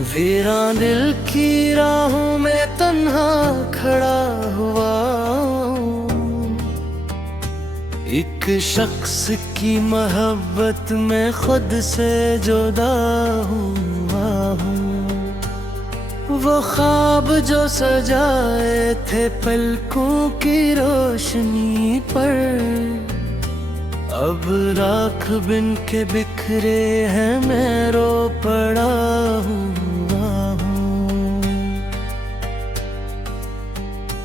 वीरान दिल की राहों में तन्हा खड़ा हुआ हूँ। एक शख्स की मोहब्बत में खुद से जुदा हुआ हूँ। वो ख्वाब जो सजाए थे पलकों की रोशनी पर, अब राख बिन के बिखरे हैं, मैं रो पड़ा हुआ हूँ।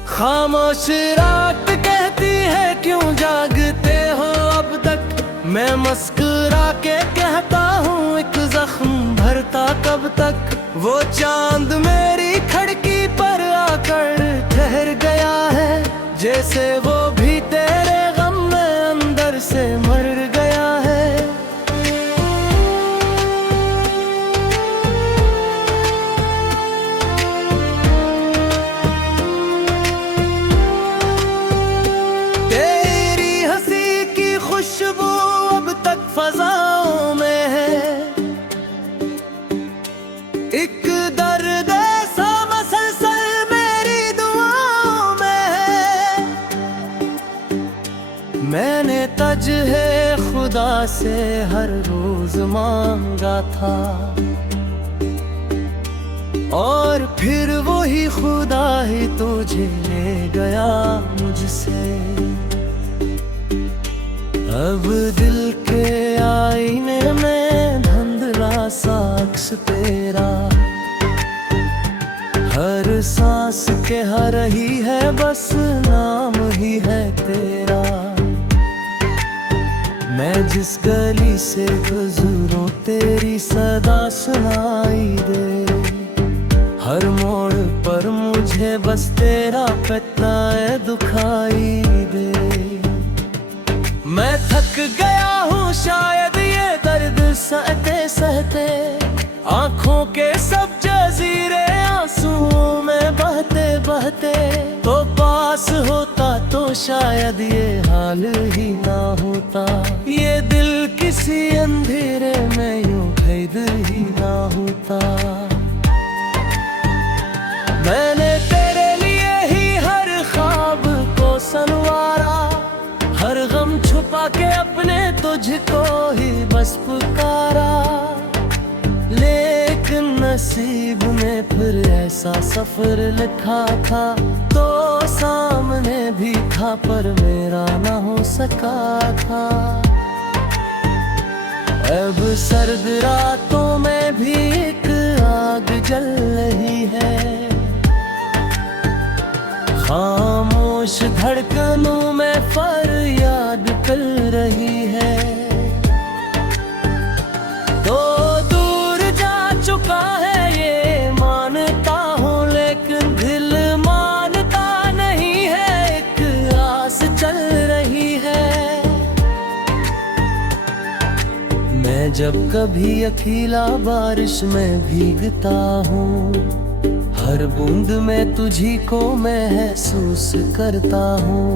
खामोश रात कहती है क्यों जागते हो अब तक। मैं मुस्कुरा के कहता हूँ एक जख्म भरता कब तक। वो चांद मेरी खिड़की पर आकर ठहर गया है, जैसे वो भी तेरे गम में अंदर से मर गया है। तेरी हंसी की खुशबू अब तक फजाओं में है। एक दर्द ऐसा मसलसल मेरी दुआओं में है। मैंने तज है खुदा से हर रोज मांगा था, और फिर वही खुदा ही तुझे ले गया मुझसे। अब दिल के आईने में धुंधला सा अक्स तेरा, हर सांस कह रही है बस नाम ही है तेरा। मैं जिस गली से गुजरूं तेरी सदा सुनाई दे। हर मोड़ पर मुझे बस तेरा पता है दुखाई दे। मैं थक गया हूँ शायद ये दर्द सहते सहते, आँखों के सब जजीरे आंसुओं में बहते बहते। तो पास होता तो शायद ये हाल ही ना होता। ये दिल किसी अंधेरे में यूं कैद ही ना होता। मैंने तेरे लिए ही हर ख्वाब को संवारा, हर गम छुपा के अपने तुझको ही बस पुकारा। लेकिन नसीब ने फिर ऐसा सफर लिखा था, तो सामने भी था पर मेरा ना हो सका था। अब सर्द रातों में भी एक आग जल रही है, खामोश धड़कनों में फरियाद कर रही है। तो दूर जा चुका है ये मानता हूँ, लेकिन दिल मानता नहीं है। एक आस चल रही है। मैं जब कभी अकेला बारिश में भीगता हूँ, हर बूंद में तुझी को महसूस करता हूँ।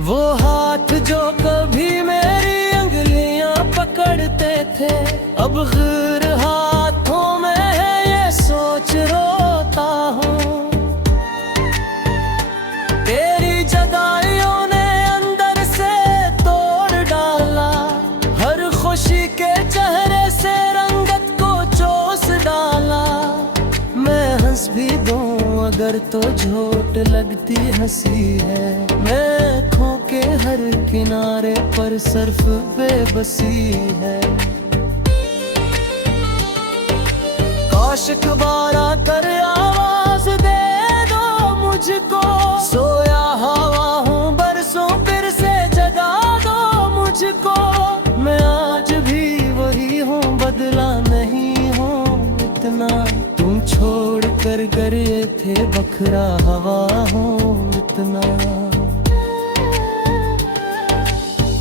वो हाथ जो कभी मेरी अंगुलियां पकड़ते थे, अब गैर हाथों में है ये सोच रोता हूँ। तेरी जुदाइयों ने अंदर से तोड़ डाला, हर खुशी के चेहरे से रंगत को चोस डाला। मैं हंस भी दूं अगर तो झोट लगती हंसी है। मैं खो के हर किनारे पर सिर्फ बेबसी है। काश दोबारा कर आवाज दे दो मुझको, सोया हवा हूँ बरसों फिर से जगा दो मुझको। मैं आज भी वही हूँ, बदला नहीं हूँ इतना। तुम छोड़ कर गए थे बखरा हवा हूँ इतना।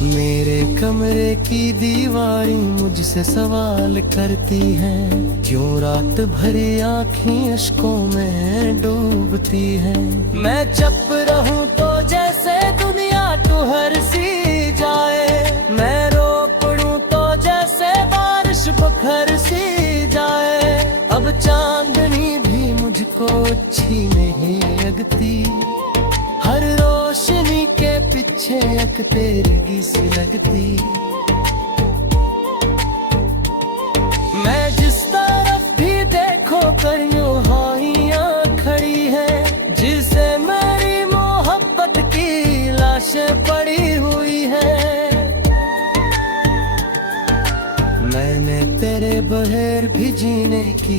मेरे कमरे की दीवारें मुझसे सवाल करती हैं, क्यों रात भरी आँखें अश्कों में डूबती हैं। मैं चुप रहूं तो जैसे दुनिया टुहर सी जाए, मैं रो पड़ूं तो जैसे बारिश बखर सी जाए। मुझको अच्छी नहीं लगती, हर रोशनी के पीछे एक तेरी सी लगती। मैं जिस तरफ भी देखो करियो हाइयां खड़ी है, जिसे मेरी मोहब्बत की लाशें पड़ी हुई है। मैंने तेरे बगैर भी जीने की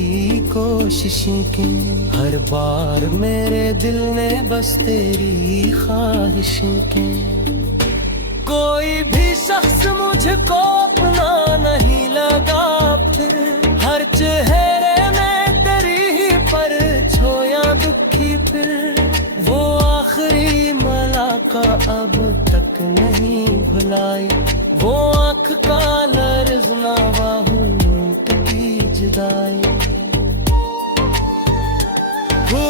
कोशिशें की, हर बार मेरे दिल ने बस तेरी ख्वाहिशें की। कोई भी शख्स मुझको अपना नहीं लगा फिर, हर चेहरे में तेरी ही परछायां दुखी फिर। वो आखिरी मुलाकात अब तक नहीं भुलाई, वो आँख का लर्ज़ना बाहों की जुदाई। वो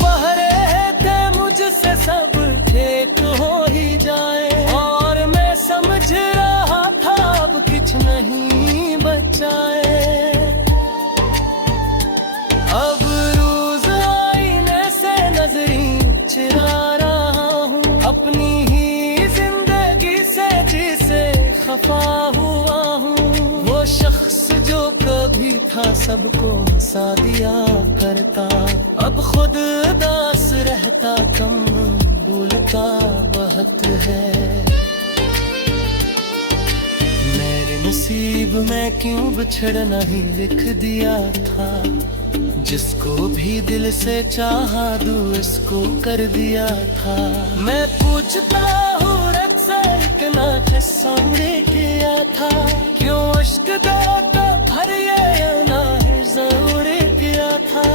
पहरे थे मुझसे सब ठीक हो ही जाए, और मैं समझ रहा था अब कुछ नहीं बचाए। अब रोज आईने से नजरें चुरा रहा हूँ, अपनी ही जिंदगी से जिसे खफा हुआ हूँ। वो शख्स जो कभी था सबको हंसा दिया करता, अब खुद उदास रहता, कम भूलता बहुत है। मेरे नसीब में क्यों बिछड़ना ही लिख दिया था, जिसको भी दिल से चाहा इसको कर दिया था। मैं पूछता हूँ रब से इतना किस्सा किया था, क्यों इश्क देता भर ये ना जरूर किया था।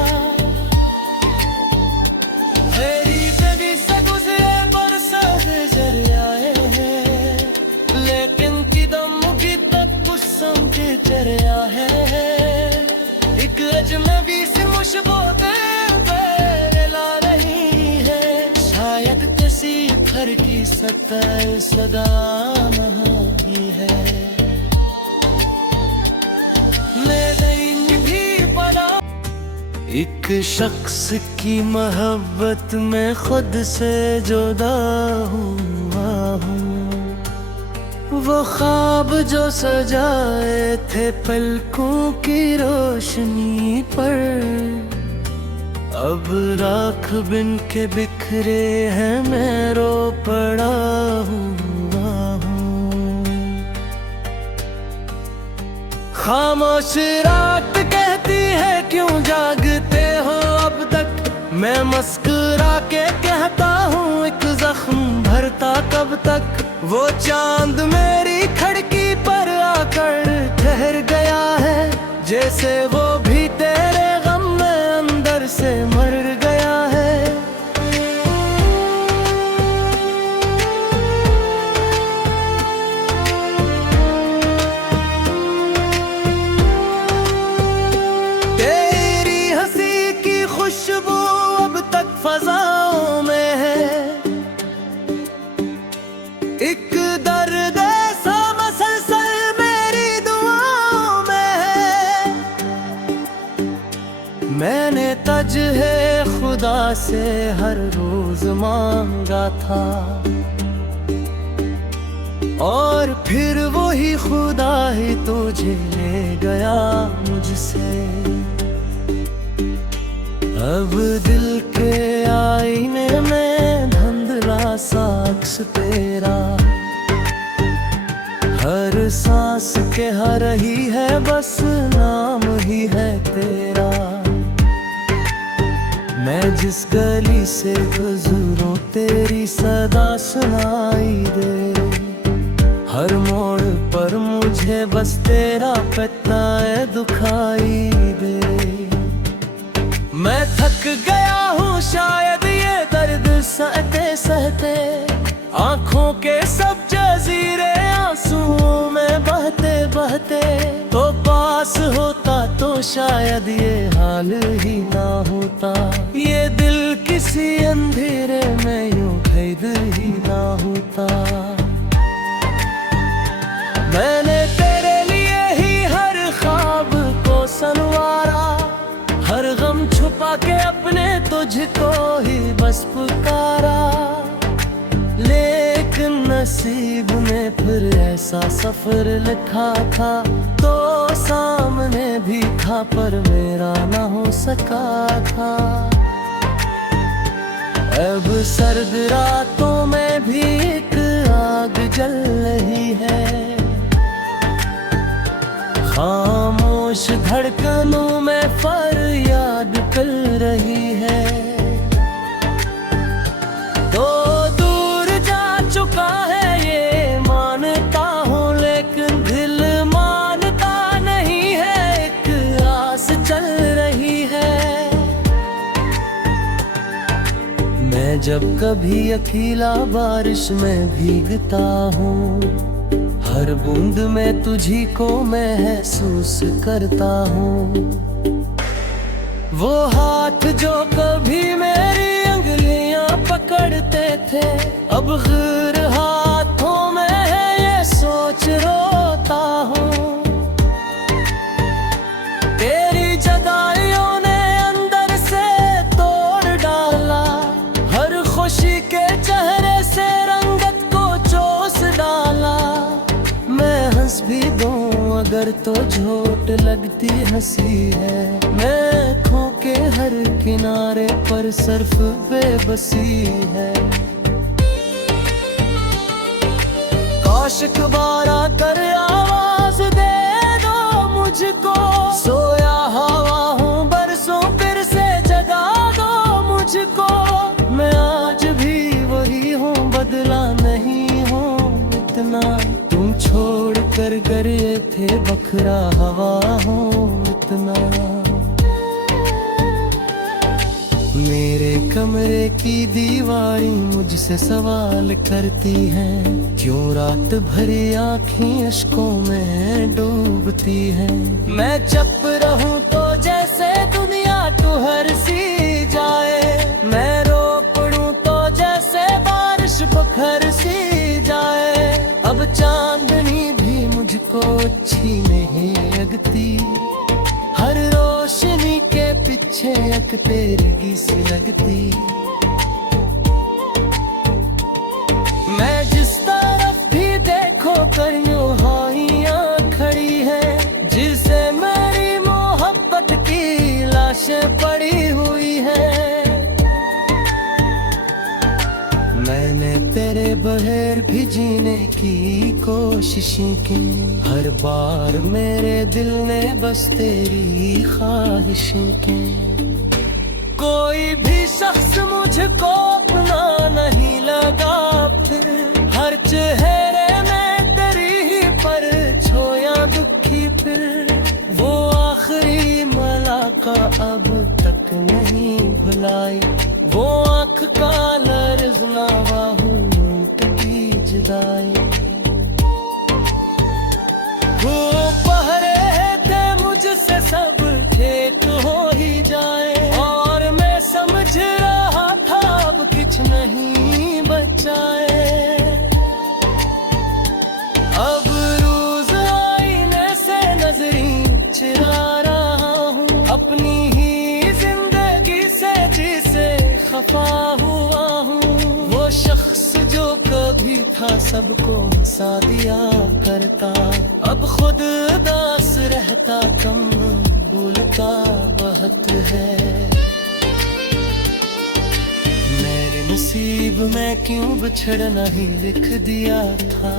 तेरी गली से गुजरे बरस गुजर आए हैं, लेकिन किदम की तक कुछ समझे चरिया है। एक अजनबी से मुश्बो ला रही है, शायद किसी घर की सत्तर सदा नहीं है। एक शख्स की मोहब्बत में खुद से जुदा हुआ हूँ, वो ख्वाब जो सजाए थे पलकों की रोशनी पर, अब राख बिन के बिखरे हैं मैं रो पड़ा हुआ हूँ। खामोश रात कहती है क्यों जागते हो अब तक, मैं मुस्कुरा के कहता हूँ एक जख्म भरता कब तक। वो चांद मेरी खिड़की पर आकर ठहर गया है, जैसे वो भी तेरे गम में अंदर से मर गया है। खुशबू अब तक फजाओं में है, एक दर्द ऐसा मसलसल मेरी दुआओं में है। मैंने तज है खुदा से हर रोज मांगा था, और फिर वही खुदा ही तुझे ले गया मुझसे। अब दिल के आईने में धुंधला सा अक्स तेरा, हर सांस कह रही है बस नाम ही है तेरा। मैं जिस गली से गुजरूं तेरी सदा सुनाई दे, हर मोड़ पर मुझे बस तेरा पता दुखाई दे। मैं थक गया हूँ शायद ये दर्द सहते सहते, आँखों के सब जजीरे आंसुओं में बहते बहते। तो पास होता तो शायद ये हाल ही ना होता, ये दिल किसी अंधेरे में यूं कैद ही ना होता। मैंने तेरे लिए ही हर ख्वाब को संवारा, हर गम छुपा के अपने तुझको ही बस पुकारा, लेकिन नसीब में फिर ऐसा सफर लिखा था, तो सामने भी था पर मेरा ना हो सका था। अब सर्द रातों में भी एक आग जल रही है, खामोश धड़कनों में फरियाद कर रही है। तो दूर जा चुका है ये मानता हूँ, लेकिन दिल मानता नहीं है, एक आस चल रही है। मैं जब कभी अकेला बारिश में भीगता हूँ, हर बूंद में तुझी को महसूस करता हूँ। वो हाथ जो कभी मेरी अंगुलियां पकड़ते थे, अब गैर हाथों में है ये सोच रोता हूँ। तेरी जुदाइयों ने अंदर से तोड़ डाला, हर खुशी के चेहरे से रंगत को चोस डाला। मैं हंस भी दूं अगर तो झोट लगती हंसी है, मैं खो के हर किनारे पर सिर्फ बेबसी है। काश दोबारा कर आवाज दे दो मुझको, सोया हवा हूँ बरसों फिर से जगा दो मुझको। मैं आज भी वही हूँ, बदला नहीं हूँ इतना, तुम छोड़ कर गए थे बखरा हवा हूँ इतना। मेरे कमरे की दीवारें मुझसे सवाल करती हैं, क्यों रात भरी आँखें अश्कों में डूबती हैं। मैं चुप रहूं तो जैसे दुनिया ठुहर सी जाए, मैं रो पड़ूं तो जैसे बारिश बखर सी जाए। अब चांदनी भी मुझको अच्छी नहीं लगती, हर रोशनी के पीछे एक तेरी सी लगती। मैं जिस तरफ भी देखो करियों हाइयां खड़ी है, जिसे मेरी मोहब्बत की लाशें पड़ी हुई है। मैंने तेरे बगैर भी जीने की कोशिशें की, हर बार मेरे दिल ने बस तेरी ख्वाहिशें की। कोई भी शख्स मुझको अपना नहीं लगा फिर, हर चेहरे में तेरी ही परछायां दुखी फिर। वो आखिरी मुलाकात अब तक नहीं भुलाई, वो आँख का लर्ज़ना की जुदाई। वो पहरे थे मुझसे सब ठीक हो ही जाए, और मैं समझ रहा था अब कुछ नहीं बचाए। अब रोज आईने से नजरें चुरा रहा हूँ, अपनी ही जिंदगी से जिसे खफा हुआ हूँ। वो शख्स जो कभी था सबको हंसा दिया करता, अब खुद उदास रहता, कम भूलता बहुत है। मेरे नसीब में क्यों बिछड़ना ही लिख दिया था,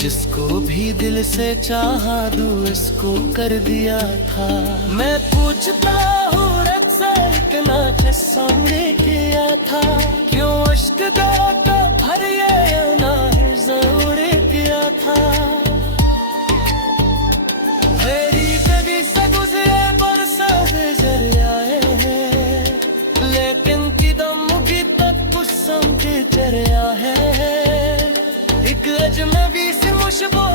जिसको भी दिल से चाहा दूर इसको कर दिया था। मैं पूछता हूँ रब से इतना किस्सा किया था, क्यों इश्क दर्द भर ये ना जरूर किया था। मेरी गली से गुजरे बरसां गुजर आए हैं, लेकिन किदम की तक कुछ समझ चरिया है। एक अजनबी से मुश्बो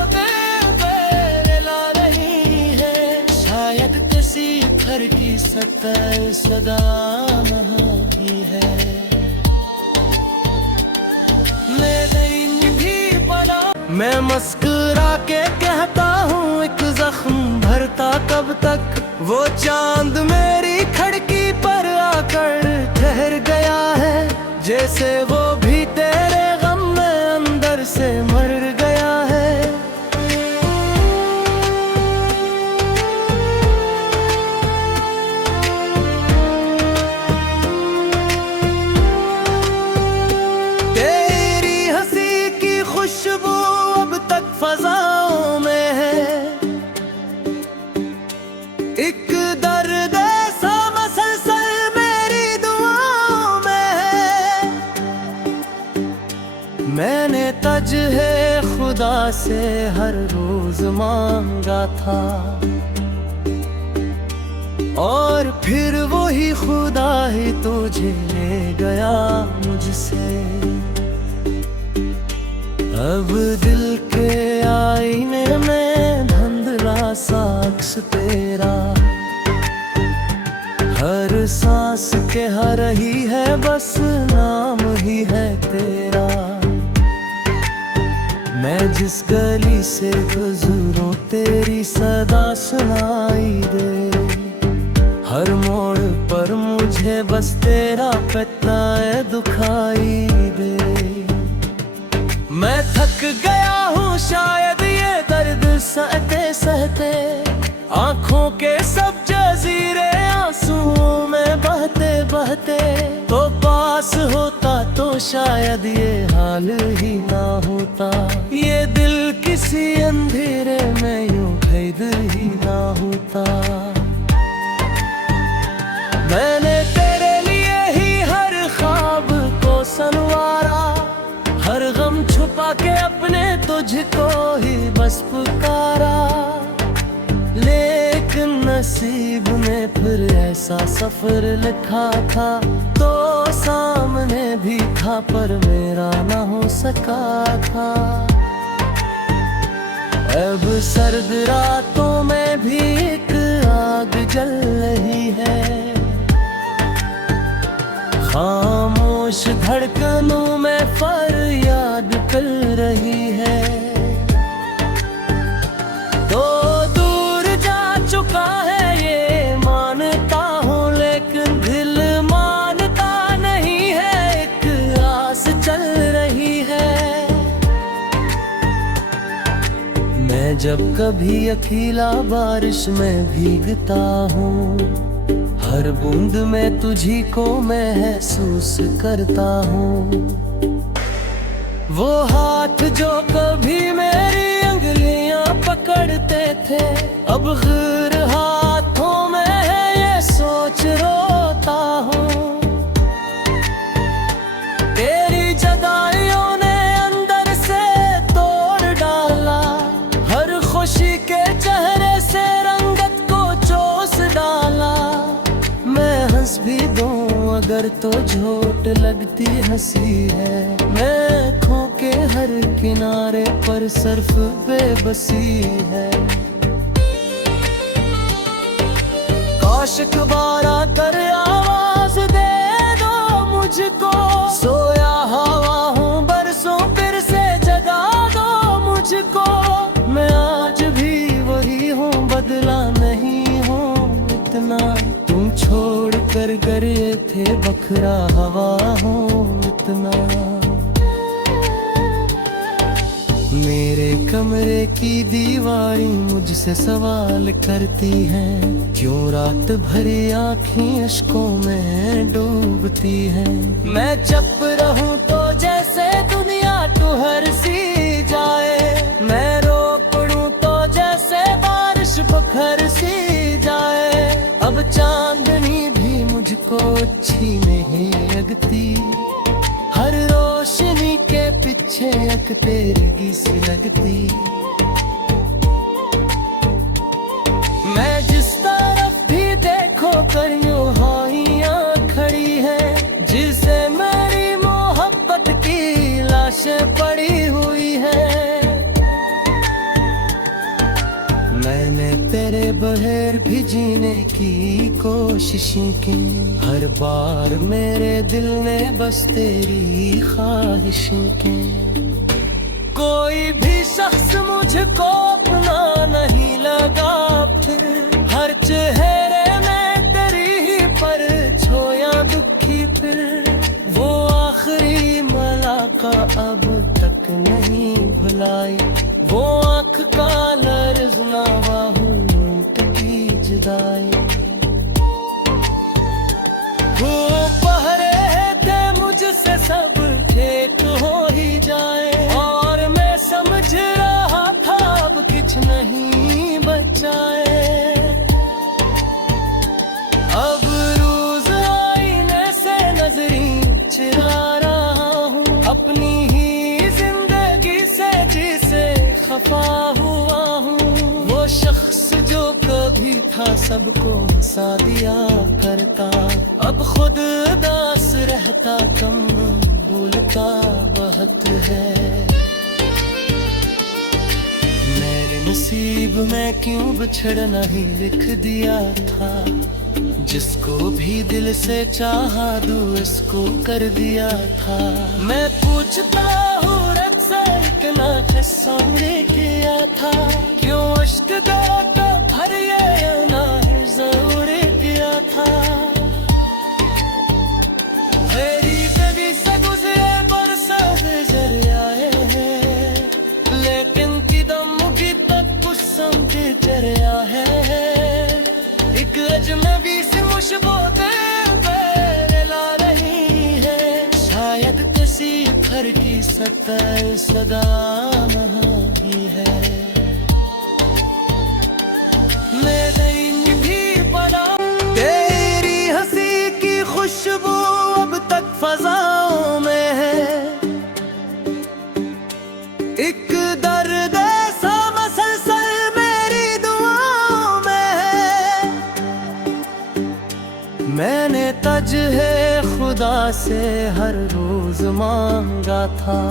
ला रही है, शायद किसी घर की सत्तर सदा नहीं है। मैं मुस्कुरा के कहता हूँ एक जख्म भरता कब तक, वो चांद मेरी खिड़की पर आकर एक दर्द ऐसा मसलसल मेरी दुआओं में है। मैंने तजहे खुदा से हर रोज मांगा था, और फिर वही खुदा ही तुझे ले गया मुझसे। अब दिल के आईने में धुंधला सा अक्स तेरा, हर सांस के हर ही है बस नाम ही है तेरा। मैं जिस गली से गुजरूं तेरी सदा सुनाई दे, हर मोड़ पर मुझे बस तेरा पता दुखाई दे। मैं थक गया हूँ शायद ये दर्द सहते सहते, आँखों के सब जजीरे आंसुओं में बहते बहते। तो पास होता तो शायद ये हाल ही ना होता, ये दिल किसी अंधेरे में यूं कैद ही ना होता। मैंने तेरे लिए ही हर ख्वाब को संवारा, हर गम छुपा के अपने तुझको ही बस पुकारा। लेकिन नसीब ने फिर ऐसा सफर लिखा था, तो सामने भी था पर मेरा ना हो सका था। अब सर्द रातों में भी एक आग जल रही है, खामोश धड़कनों में फरियाद कर रही है। तो दूर जा चुका है ये मानता हूँ, लेकिन दिल मानता नहीं है, एक आस चल रही है। मैं जब कभी अकेला बारिश में भीगता हूँ, हर बूंद में तुझी को महसूस करता हूँ। वो हाथ जो कभी मेरी अंगुलियां पकड़ते थे, अब गैर हाथों में है ये सोच रोता हूँ। तेरी जुदाइयों ने अंदर से तोड़ डाला, हर खुशी के चेहरे से रंगत को चोस डाला। मैं हंस भी दूं अगर तो झोट लगती हंसी है, मैं खो के हर किनारे पर सिर्फ बेबसी है। काश दोबारा कर आवाज दे दो मुझको, सोया हवा हूँ बरसों फिर से जगा दो मुझको। मैं आज भी वही हूँ, बदला नहीं हूँ इतना, तुम छोड़ कर गए थे बखरा हवा हो इतना। मेरे कमरे की दीवारें मुझसे सवाल करती हैं, क्यों रात भरी आँखें अश्कों में डूबती हैं। मैं चुप रहूं तो जैसे दुनिया टुहर सी जाए, मैं रो पड़ूं तो जैसे बारिश बखर सी जाए। अब चांदनी भी मुझको अच्छी नहीं लगती, हर रोशनी के पीछे एक तेरी सी लगती। मैं जिस तरफ भी देखो करियो हाइयां खड़ी है, जिसे मेरी मोहब्बत की लाशें पड़ी हुई है। मैंने तेरे बगैर भी जीने की कोशिशें की, हर बार मेरे दिल ने बस तेरी ख्वाहिशें की। कोई भी शख्स मुझको अपना नहीं लगा फिर, हर चेहरे में तेरी ही परछायां दुखी फिर। वो आखिरी मुलाकात अब तक नहीं भुलाई, वो आँख का लर्ज़ना बाहूट की जुदाई। वो पहरे थे मुझसे सब ठीक हो ही जाए, और मैं समझ रहा था अब कुछ नहीं बचा। था सबको हंसा दिया करता, अब खुद उदास रहता, कम भूलता बहुत है। मेरे नसीब में क्यों बिछड़ना ही लिख दिया था, जिसको भी दिल से चाहा दूर इसको कर दिया था। मैं पूछता हूँ रब से इतना किस्सा किया था, क्यों इश्क देता भर ये ना जरूर किया था। मेरी कभी से गुजरे बरसा गुजर आए हैं, लेकिन किदम की तक कुछ समझ चरिया है। एक अजनबी से मुशबो ला रही है, शायद किसी घर की सतह सदा नहीं है। मैं नहीं भी पड़ा तेरी हंसी की खुशबू अब तक फजाओं में है, एक दर्द ऐसा मसलसल मेरी दुआओं में है। मैंने तज है खुदा से हर रोज मांगा था,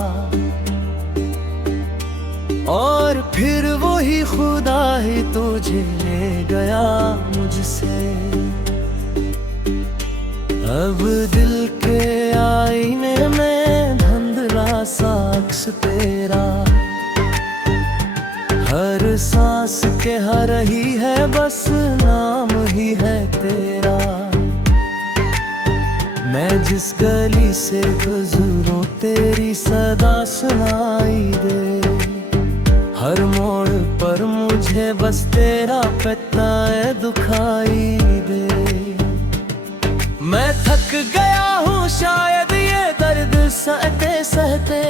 और फिर वही खुदा ही तुझे ले गया मुझसे। अब दिल के आईने में धुंधला सा अक्स तेरा, हर सांस के हर ही है बस नाम ही है तेरा। मैं जिस गली से गुजरूं तेरी सदा सुनाई दे, हर मोड़ पर मुझे बस तेरा पता दुखाई दे। मैं थक गया हूँ शायद ये दर्द सहते सहते,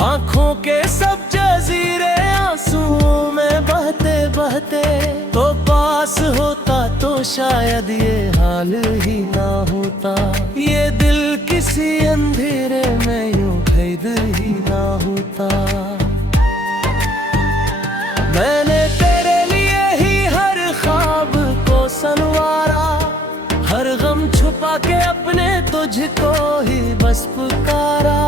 आँखों के सब जजीरे आंसुओं में बहते बहते। तो पास होता तो शायद ये हाल ही ना होता, ये दिल किसी अंधेरे में यूं कैद ही ना होता। मैंने तेरे लिए ही हर ख्वाब को संवारा, हर गम छुपा के अपने तुझको ही बस पुकारा।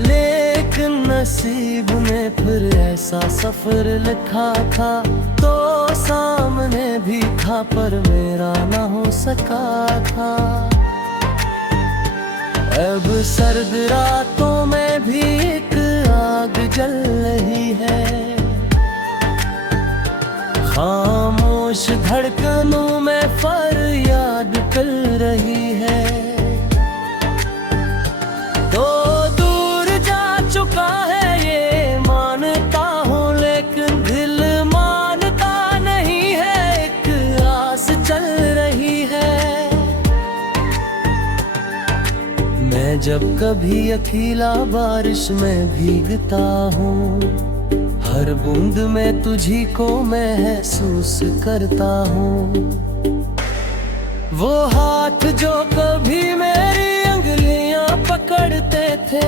लेकिन नसीब में फिर ऐसा सफर लिखा था, तो सामने भी था पर मेरा ना हो सका था। अब सर्द रातों में भी एक आग जल रही है, खामोश धड़कनों में फरियाद कर रही है। तो दूर जा चुका है ये मानता हूँ, लेकिन दिल मानता नहीं है, एक आस चल रही है। मैं जब कभी अकेला बारिश में भीगता हूँ, हर बूंद में तुझी को महसूस करता हूँ। वो हाथ जो कभी मेरी अंगुलियां पकड़ते थे,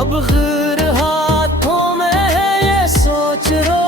अब गैर हाथों में है ये सोच रो